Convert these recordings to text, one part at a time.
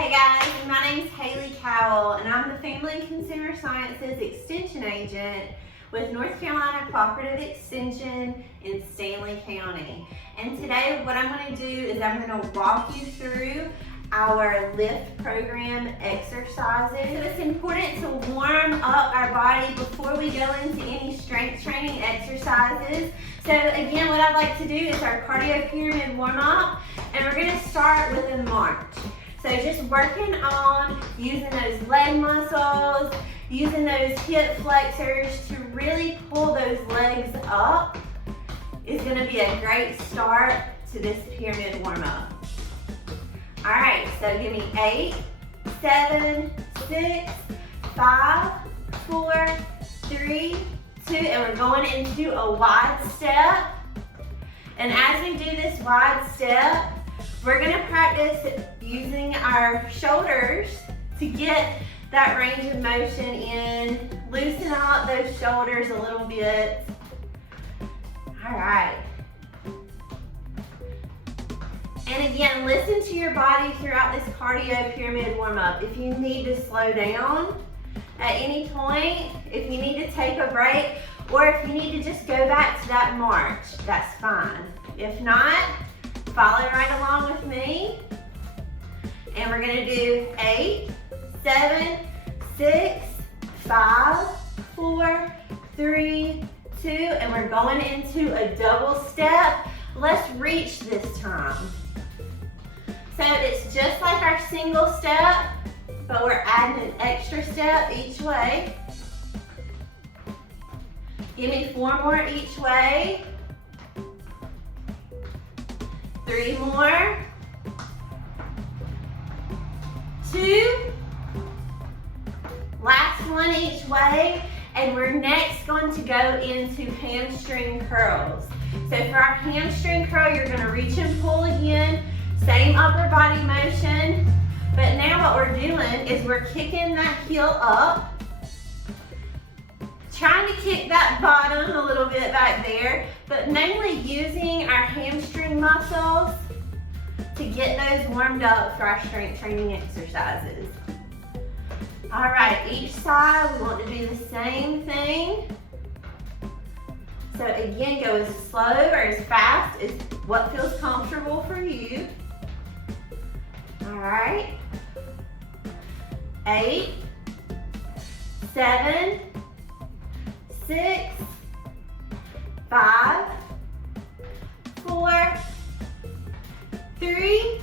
Hey guys, my name is Haley Cowell and I'm the Family and Consumer Sciences Extension Agent with North Carolina Cooperative Extension in Stanley County. And today what I'm going to do is I'm going to walk you through our LIFT program exercises. So it's important to warm up our body before we go into any strength training exercises. So again, what I'd like to do is our cardio pyramid warm up, and we're going to start with a march. So just working on using those leg muscles, using those hip flexors to really pull those legs up is going to be a great start to this pyramid warm up. All right, so give me 8, 7, 6, 5, 4, 3, 2, and we're going into a wide step. And as we do this wide step, we're going to practice using our shoulders to get that range of motion in. Loosen out those shoulders a little bit. All right. And again, listen to your body throughout this cardio pyramid warm up. If you need to slow down at any point, if you need to take a break, or if you need to just go back to that march, that's fine. If not, follow right along with me. And we're gonna do 8, 7, 6, 5, 4, 3, 2, and we're going into a double step. Let's reach this time. So it's just like our single step, but we're adding an extra step each way. Give me 4 more each way. 3 more. 2. Last one each way. And we're next going to go into hamstring curls. So for our hamstring curl, you're going to reach and pull again. Same upper body motion. But now what we're doing is we're kicking that heel up. Trying to kick that bottom a little bit back there, but mainly using our hamstring muscles to get those warmed up for our strength training exercises. All right, each side we want to do the same thing. So again, go as slow or as fast as what feels comfortable for you. All right. 8, 7, 6, 5, 4, 3,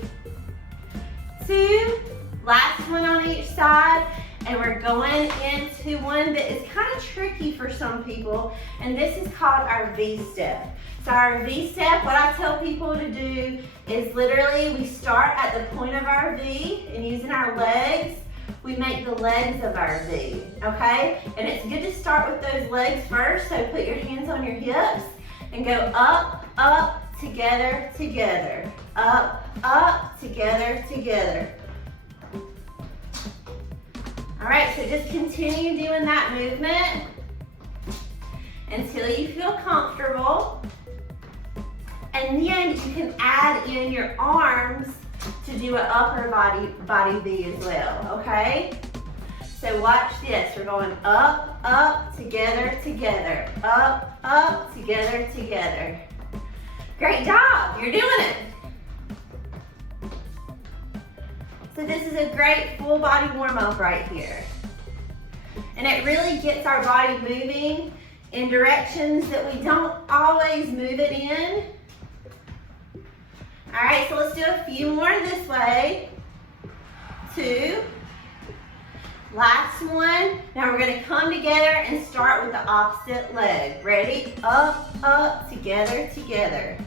2, last one on each side, and we're going into one that is kind of tricky for some people, and this is called our V-step. So our V-step, what I tell people to do is literally we start at the point of our V, and using our legs, we make the legs of our V, okay? And it's good to start with those legs first, so put your hands on your hips and go up, up, together, together. Up, up, together, together. All right, so just continue doing that movement until you feel comfortable. And then you can add in your arms to do an upper body V as well, okay? So watch this. We're going up, up, together, together. Up, up, together, together. Great job. You're doing it. So this is a great full body warm up right here. And it really gets our body moving in directions that we don't always move it in. All right, so let's do a few more this way. 2. Last one. Now we're going to come together and start with the opposite leg. Ready? Up, up, together, together.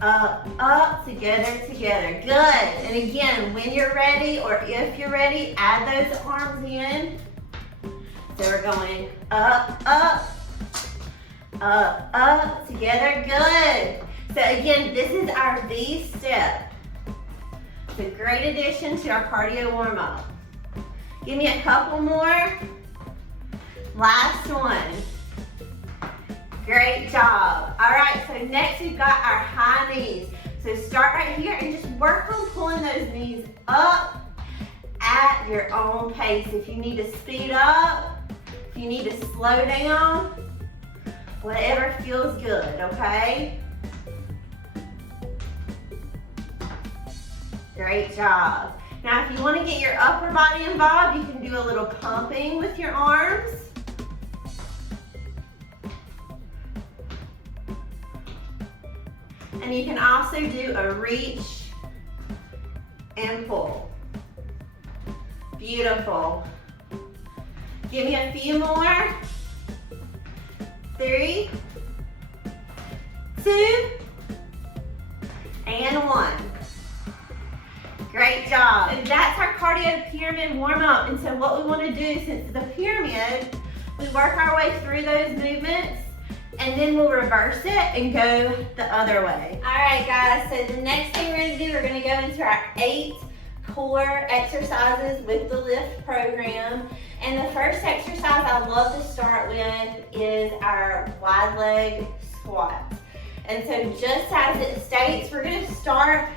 Up, up, together, together. Good. And again, when you're ready, or if you're ready, add those arms in. So we're going up, up, up, up, together. Good. So again, this is our V step. It's a great addition to our cardio warm up. Give me a couple more. Last one. Great job. All right, so next we've got our high knees. So So start right here and just work on pulling those knees up at your own pace. If you need to speed up, if you need to slow down, whatever feels good, okay? Great job. Now, if you want to get your upper body involved, you can do a little pumping with your arms. And you can also do a reach and pull. Beautiful. Give me a few more. 3, 2, and 1. Great job. And that's our cardio pyramid warm up. And so what we want to do, since it's a pyramid, we work our way through those movements and then we'll reverse it and go the other way. All right, guys, so the next thing we're going to do, we're going to go into our 8 core exercises with the LIFT program. And the first exercise I love to start with is our wide leg squat. And so just as it states, we're going to start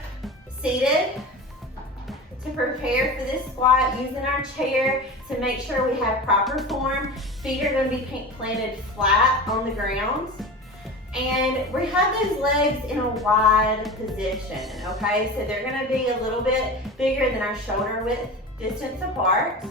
seated to prepare for this squat, using our chair to make sure we have proper form. Feet are going to be planted flat on the ground. And we have those legs in a wide position, okay? So they're going to be a little bit bigger than our shoulder width distance apart.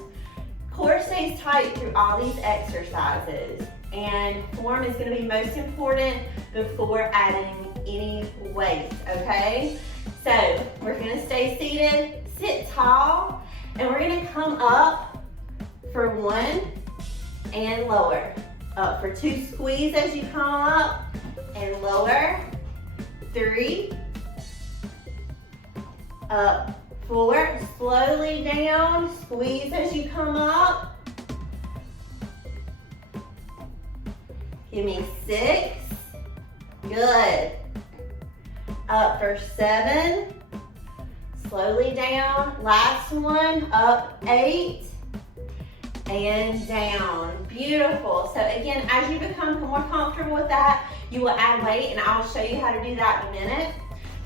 Core stays tight through all these exercises. And form is going to be most important before adding any weight, okay? So we're going to stay seated, sit tall, and we're going to come up for 1 and lower. Up for 2, squeeze as you come up and lower. 3, up, 4, slowly down, squeeze as you come up. Give me 6, good. Up for 7, slowly down. Last one, up 8, and down. Beautiful. So again, as you become more comfortable with that, you will add weight, and I'll show you how to do that in a minute.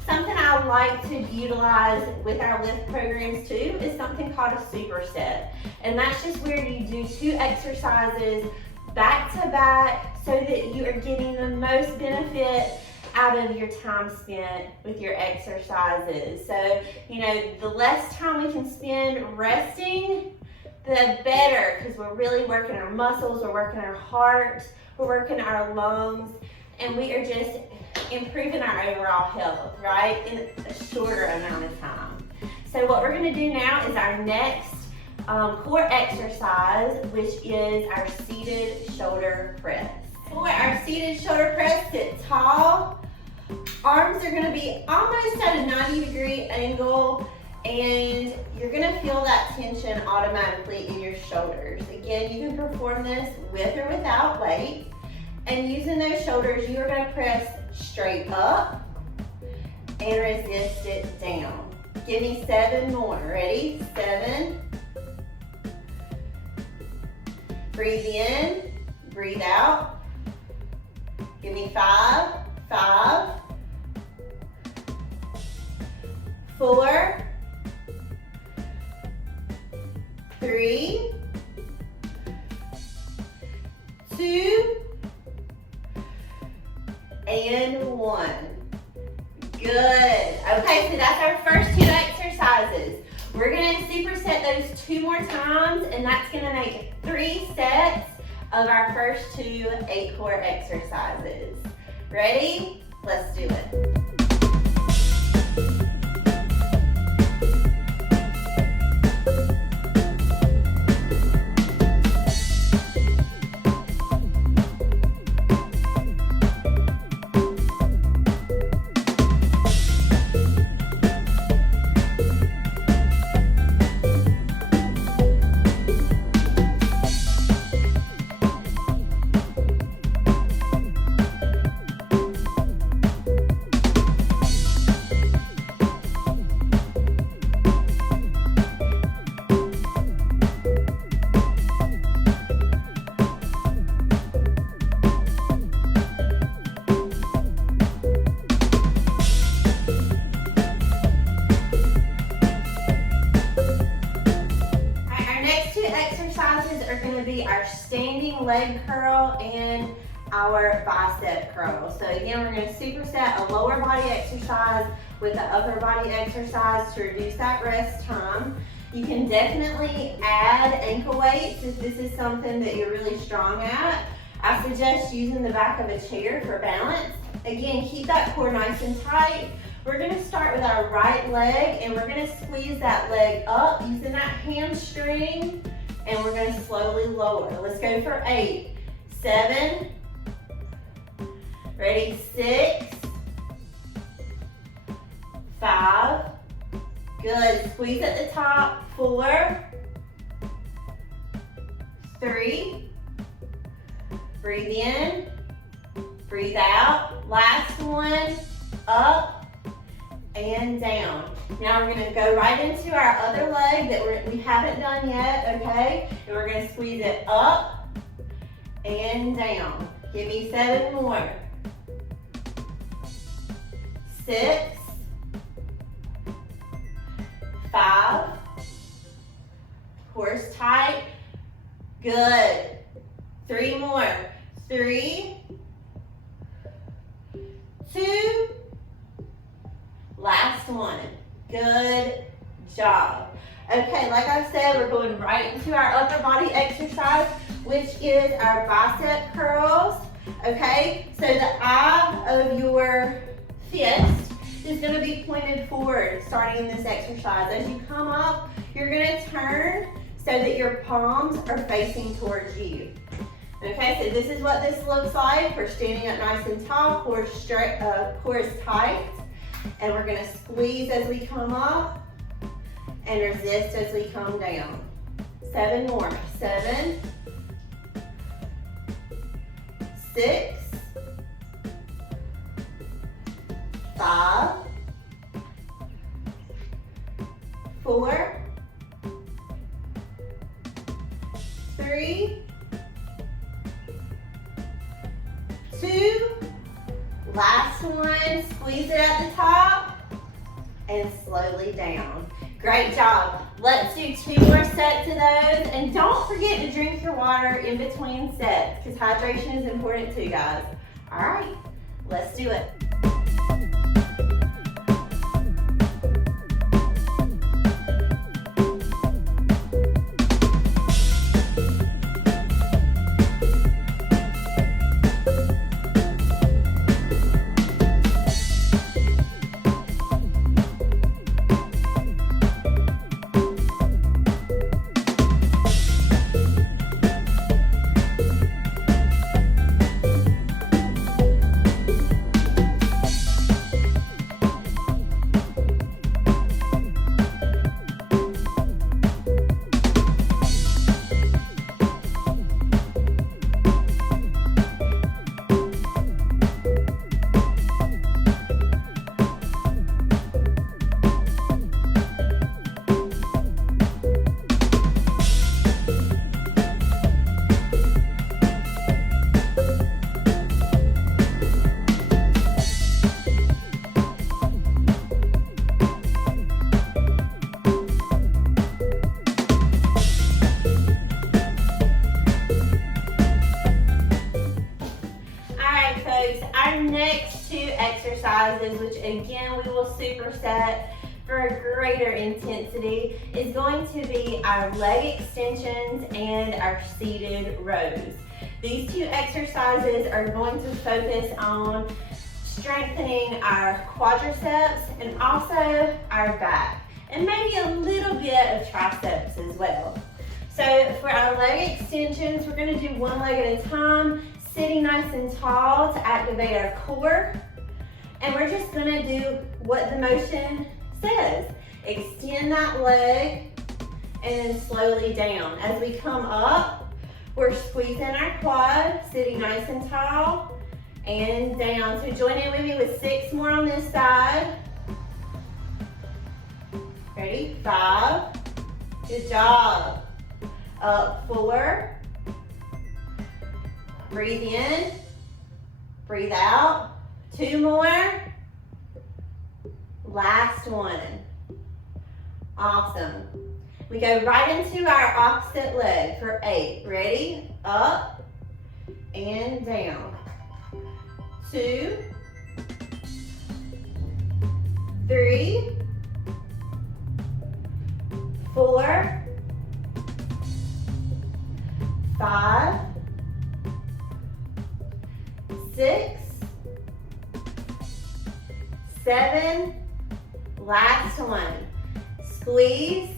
Something I like to utilize with our LIFT programs too is something called a superset. And that's just where you do 2 exercises back to back so that you are getting the most benefit out of your time spent with your exercises. So, you know, the less time we can spend resting, the better, because we're really working our muscles, we're working our heart, we're working our lungs, and we are just improving our overall health, right, in a shorter amount of time. So what we're going to do now is our next core exercise, which is our seated shoulder press. For our seated shoulder press, sit tall. Arms are going to be almost at a 90-degree angle, and you're going to feel that tension automatically in your shoulders. Again, you can perform this with or without weight. And using those shoulders, you are going to press straight up and resist it down. Give me 7 more. Ready? 7. Breathe in, breathe out. Give me 5, 5, 4, 3, 2, and 1. Good. Okay, so that's our first 2 exercises. We're going to superset those 2 more times, and that's going to make 3 sets of our first 2 8-core exercises. Ready? Let's do it. our standing leg curl and our bicep curl. So again, we're going to superset a lower body exercise with an upper body exercise to reduce that rest time. You can definitely add ankle weights if this is something that you're really strong at. I suggest using the back of a chair for balance. Again, keep that core nice and tight. We're going to start with our right leg, and we're going to squeeze that leg up using that hamstring, and we're going to slowly lower. Let's go for 8, 7, ready, 6, 5, good, squeeze at the top, 4, 3, breathe in, breathe out, last one, up and down. Now we're going to go right into our other leg that we haven't done yet, okay? And we're going to squeeze it up and down. Give me 7 more. 6, 5, core's tight, good. 3 more. 3, 2, last one. Good job. Okay, like I said, we're going right into our upper body exercise, which is our bicep curls. Okay, so the eye of your fist is going to be pointed forward starting in this exercise. As you come up, you're going to turn so that your palms are facing towards you. Okay, so this is what this looks like. We're standing up nice and tall, core is tight, and we're going to squeeze as we come up and resist as we come down. 7 more. 7, 6, 5, 4, 3, 2, last one, squeeze it at the top and slowly down. Great job. Let's do 2 more sets of those, and don't forget to drink your water in between sets because hydration is important too, guys. All right, let's do it. Which again we will superset for a greater intensity, is going to be our leg extensions and our seated rows. These 2 exercises are going to focus on strengthening our quadriceps and also our back, and maybe a little bit of triceps as well. So for our leg extensions, we're going to do 1 leg at a time, sitting nice and tall to activate our core. And we're just going to do what the motion says. Extend that leg and then slowly down. As we come up, we're squeezing our quad, sitting nice and tall, and down. So join in with me with 6 more on this side. Ready? 5. Good job. Up 4. Breathe in. Breathe out. 2 more. Last one. Awesome. We go right into our opposite leg for 8. Ready? Up and down. 2, 3, 4, 5, 6, 7, last one. Squeeze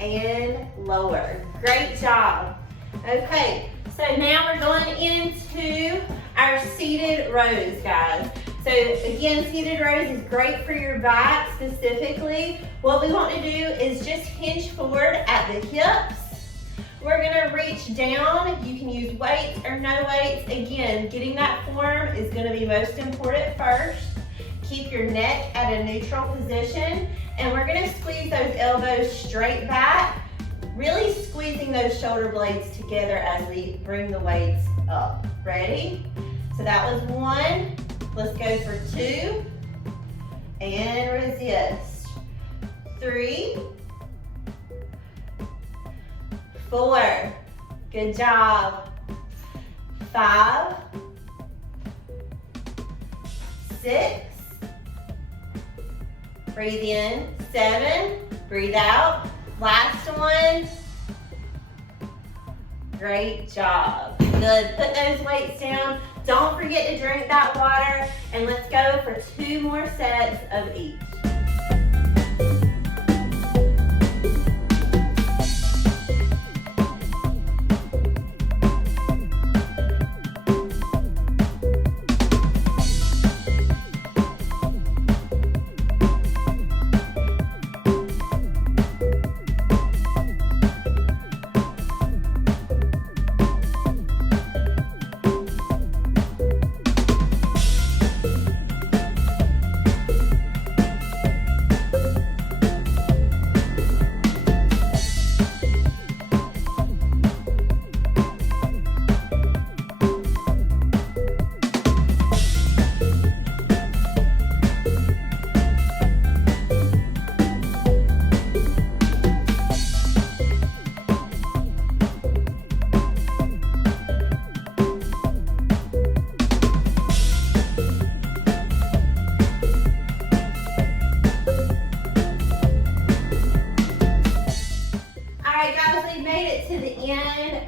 and lower. Great job. Okay, so now we're going into our seated rows, guys. So again, seated rows is great for your back specifically. What we want to do is just hinge forward at the hips. We're gonna reach down. You can use weights or no weights. Again, getting that form is gonna be most important first. Keep your neck at a neutral position, and we're gonna squeeze those elbows straight back, really squeezing those shoulder blades together as we bring the weights up. Ready? So that was 1. Let's go for 2, and resist. 3, 4, good job. 5, 6, breathe in. 7, breathe out. Last one. Great job. Good. Put those weights down. Don't forget to drink that water, and let's go for 2 more sets of each.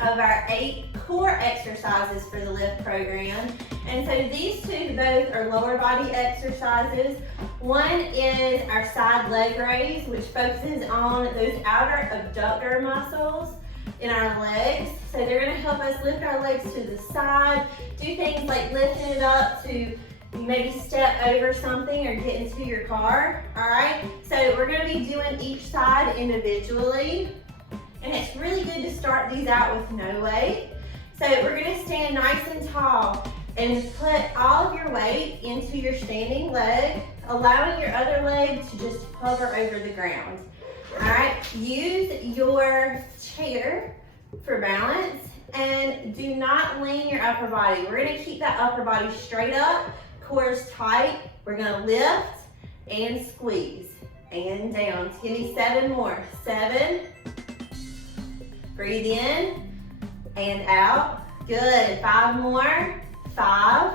Of our 8 core exercises for the LIFT program. And so these 2 both are lower body exercises. One is our side leg raise, which focuses on those outer abductor muscles in our legs. So they're going to help us lift our legs to the side, do things like lifting it up to maybe step over something or get into your car. All right, so we're going to be doing each side individually. And it's really good to start these out with no weight. So we're gonna stand nice and tall and put all of your weight into your standing leg, allowing your other leg to just hover over the ground. All right, use your chair for balance and do not lean your upper body. We're gonna keep that upper body straight up, core is tight. We're gonna lift and squeeze and down. Give me 7 more. 7. Breathe in and out. Good. 5 more. 5,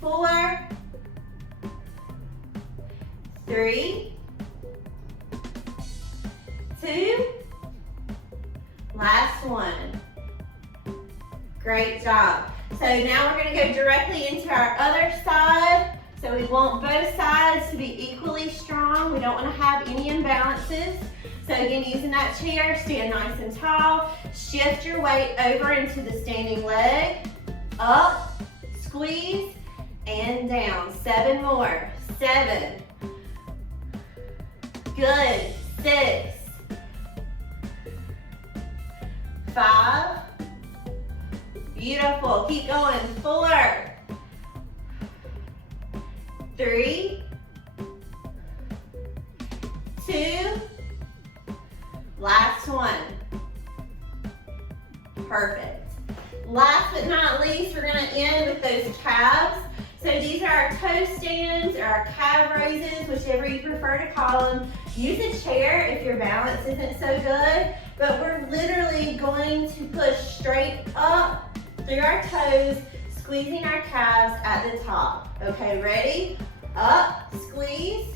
4, 3, 2, last one. Great job. So now we're going to go directly into our other side. So we want both sides to be equally strong. We don't want to have any imbalances. So again, using that chair, stand nice and tall. Shift your weight over into the standing leg. Up, squeeze, and down. 7 more. 7. Good. 6. 5. Beautiful. Keep going. 4. 3. 2. Last one. Perfect. Last but not least, we're gonna end with those calves. So these are our toe stands or our calf raises, whichever you prefer to call them. Use a chair if your balance isn't so good, but we're literally going to push straight up through our toes, squeezing our calves at the top. Okay, ready? Up, squeeze,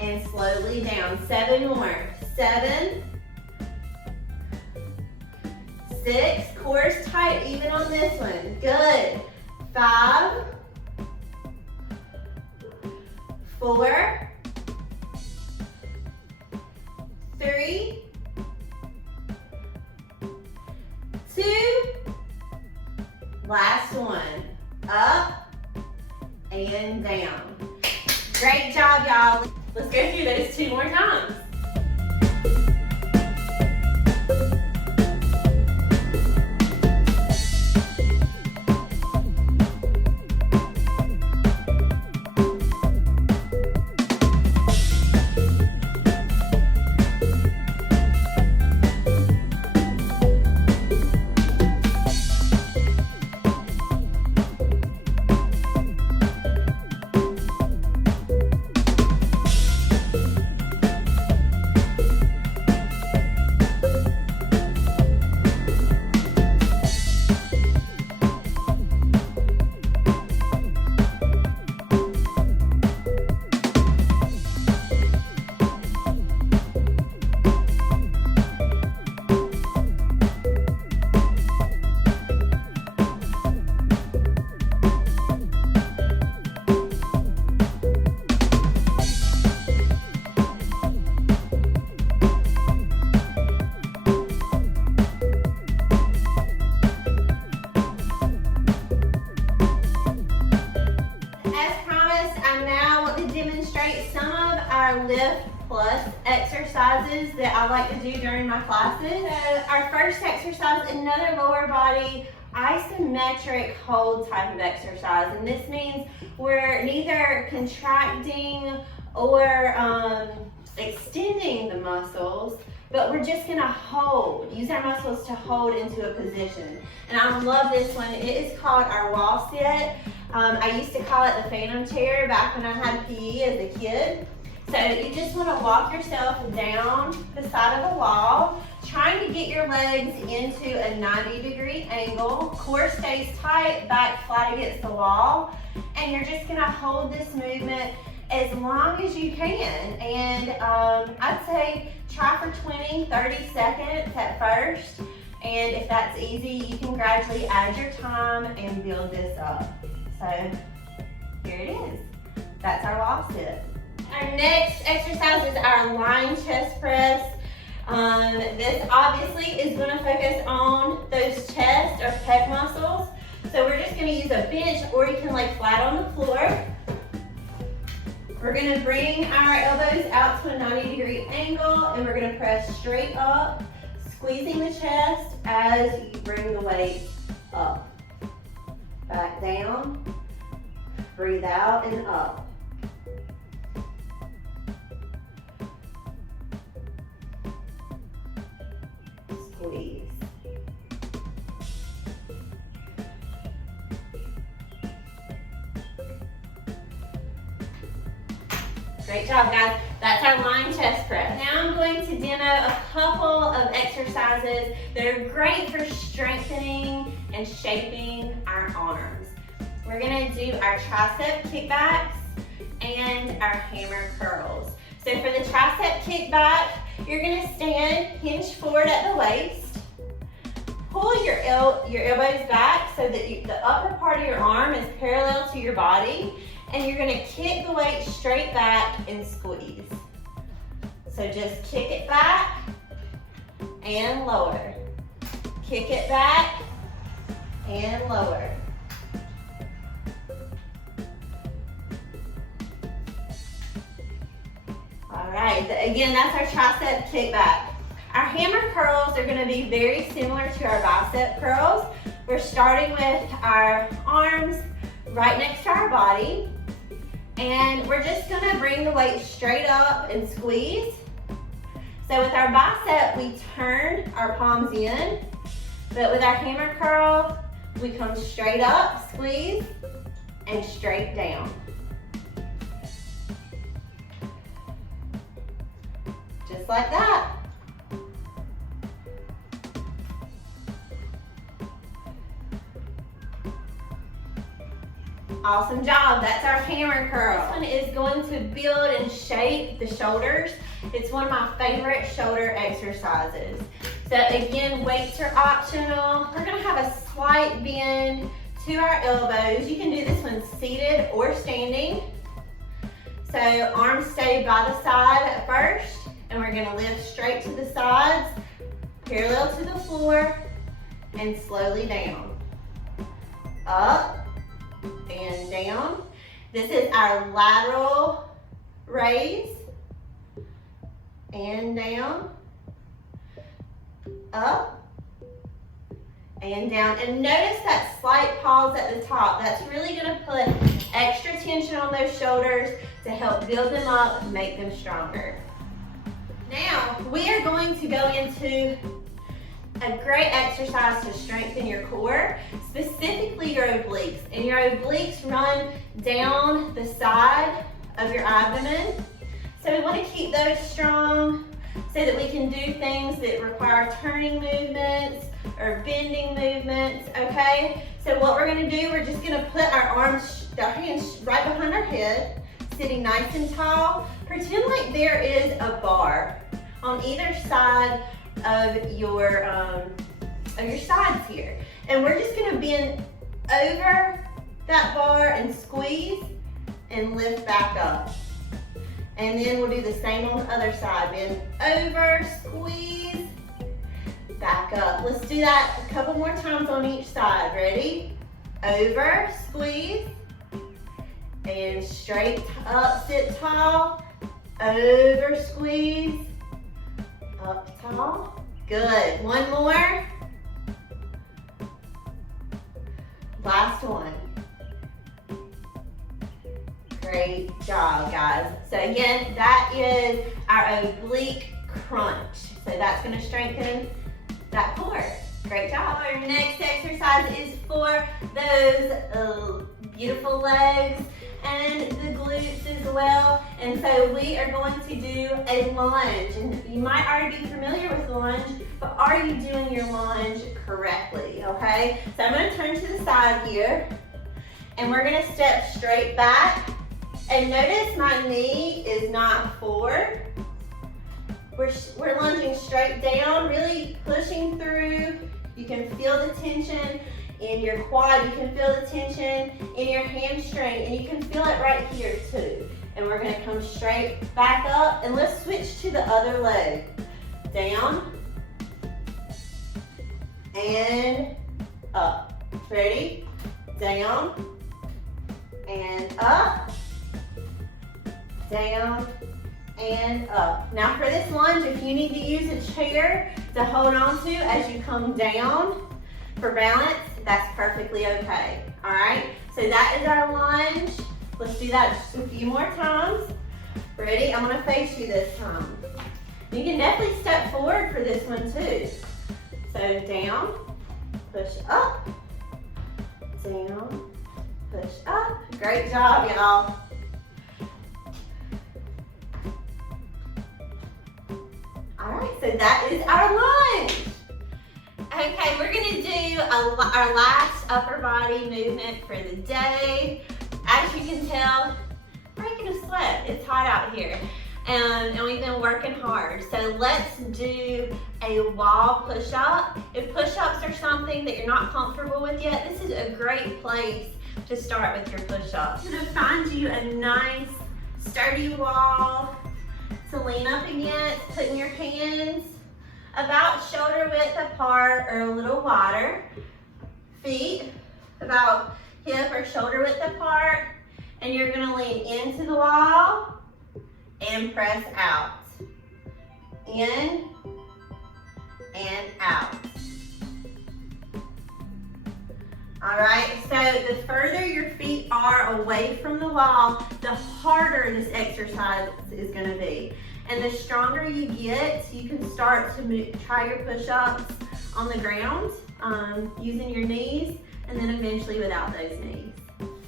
and slowly down. 7 more. 7, 6, core's tight even on this one. Good. 5, 4, 3, 2, last one. Up and down. Great job, y'all. Let's go through those 2 more times. Lift Plus exercises that I like to do during my classes. So our first exercise, another lower body isometric hold type of exercise, and this means we're neither contracting or extending the muscles, but we're just gonna hold, use our muscles to hold into a position. And I love this one. It is called our wall sit. I used to call it the phantom chair back when I had PE as a kid. So you just want to walk yourself down the side of the wall, trying to get your legs into a 90-degree angle. Core stays tight, back flat against the wall, and you're just going to hold this movement as long as you can. And I'd say try for 20, 30 seconds at first, and if that's easy, you can gradually add your time and build this up. So here it is. That's our wall sit. Our next exercise is our lying chest press. This obviously is going to focus on those chest or pec muscles. So we're just going to use a bench, or you can lay flat on the floor. We're going to bring our elbows out to a 90-degree angle, and we're going to press straight up, squeezing the chest as you bring the weight up. Back down, breathe out and up. Squeeze. Great job, guys. That's our lying chest press. Now I'm going to demo a couple of exercises that are great for strengthening and shaping our arms. We're going to do our tricep kickbacks and our hammer curls. So for the tricep kickback, you're going to stand hinge forward at the waist. Pull your elbows back so that the upper part of your arm is parallel to your body, and you're going to kick the weight straight back and squeeze. So just kick it back and lower. Kick it back and lower. All right, again, that's our tricep kickback. Our hammer curls are going to be very similar to our bicep curls. We're starting with our arms right next to our body, and we're just going to bring the weight straight up and squeeze. So with our bicep, we turn our palms in, but with our hammer curl, we come straight up, squeeze, and straight down. Just like that. Awesome job, that's our hammer curl. This one is going to build and shape the shoulders. It's one of my favorite shoulder exercises. So again, weights are optional. We're gonna have a slight bend to our elbows. You can do this one seated or standing. So arms stay by the side at first, and we're gonna lift straight to the sides, parallel to the floor, and slowly down. Up and down. This is our lateral raise. And down. Up and down. And notice that slight pause at the top. That's really going to put extra tension on those shoulders to help build them up and make them stronger. Now, we are going to go into a great exercise to strengthen your core, specifically your obliques. And your obliques run down the side of your abdomen. So we want to keep those strong so that we can do things that require turning movements or bending movements, okay? So what we're going to do, we're just going to put our hands right behind our head, sitting nice and tall. Pretend like there is a bar on either side of your sides here. And we're just going to bend over that bar and squeeze and lift back up. And then we'll do the same on the other side. Bend over, squeeze, back up. Let's do that a couple more times on each side. Ready? Over, squeeze, and straight up, sit tall. Over, squeeze, up tall. Good. One more. Last one. Great job, guys. So again, that is our oblique crunch. So that's going to strengthen that core. Great job. Our next exercise is for those beautiful legs and the glutes as well. And so we are going to do a lunge. And you might already be familiar with the lunge, but are you doing your lunge correctly, okay? So I'm going to turn to the side here, and we're going to step straight back. And notice my knee is not forward. We're lunging straight down, really pushing through. You can feel the tension in your quad. You can feel the tension in your hamstring, and you can feel it right here too. And we're gonna come straight back up, and let's switch to the other leg. Down and up. Ready? Down and up. Down and up. Now for this lunge, if you need to use a chair to hold on to as you come down for balance, that's perfectly okay. All right, so that is our lunge. Let's do that just a few more times. Ready? I'm gonna face you this time. You can definitely step forward for this one too. So down, push up, down, push up. Great job, y'all. All right, so that is our lunge. Okay, we're gonna do our last upper body movement for the day. As you can tell, breaking a sweat. It's hot out here, and we've been working hard. So let's do a wall push-up. If push-ups are something that you're not comfortable with yet, this is a great place to start with your push-ups. You're gonna find you a nice, sturdy wall to lean up against, putting your hands about shoulder width apart or a little wider. Feet about hip or shoulder width apart. And you're gonna lean into the wall and press out. In and out. All right, so the further your feet are away from the wall, the harder this exercise is gonna be. And the stronger you get, you can start to try your push-ups on the ground using your knees, and then eventually without those knees.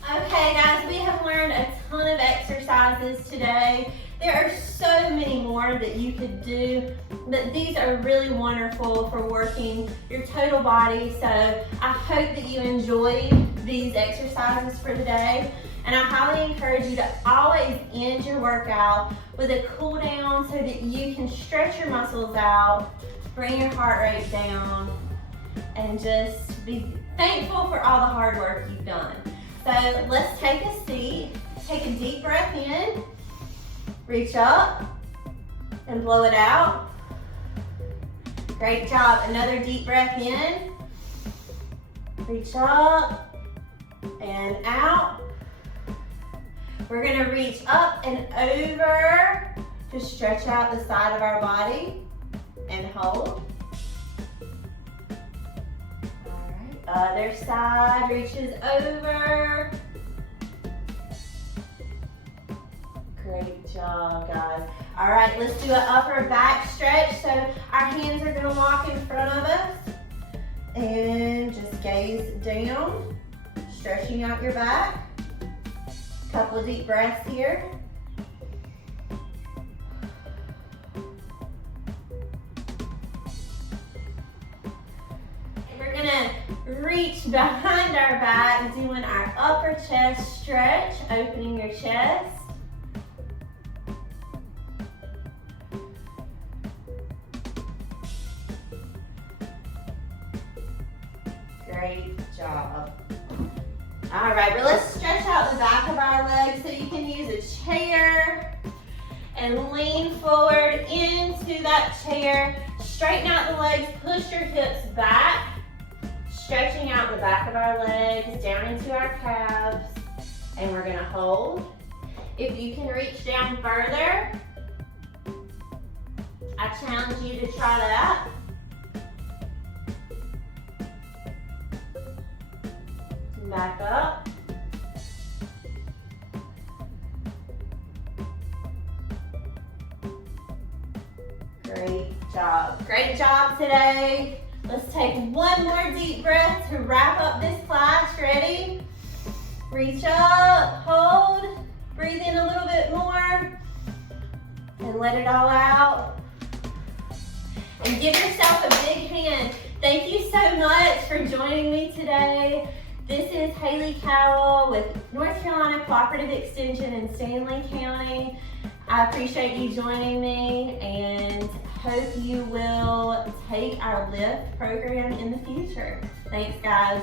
Okay guys, we have learned a ton of exercises today. There are so many more that you could do, but these are really wonderful for working your total body. So I hope that you enjoyed these exercises for today. And I highly encourage you to always end your workout with a cool down so that you can stretch your muscles out, bring your heart rate down, and just be thankful for all the hard work you've done. So let's take a seat, take a deep breath in, reach up and blow it out. Great job. Another deep breath in, reach up and out. We're gonna reach up and over to stretch out the side of our body and hold. Other side reaches over. Great job, guys. All right, let's do an upper back stretch. So our hands are gonna walk in front of us and just gaze down, stretching out your back. Couple of deep breaths here. Reach behind our back, doing our upper chest stretch, opening your chest. Great job. All right, but let's stretch out the back of our legs so you can use a chair and lean forward into that chair. Straighten out the legs, push your hips back. Stretching out the back of our legs down into our calves, and we're gonna hold. If you can reach down further, I challenge you to try that. Back up. Great job. Great job today. Let's take one more deep breath to wrap up this class. Ready? Reach up, hold, breathe in a little bit more, and let it all out. And give yourself a big hand. Thank you so much for joining me today. This is Haley Cowell with North Carolina Cooperative Extension in Stanley County. I appreciate you joining me and hope you will take our LIFT program in the future. Thanks, guys.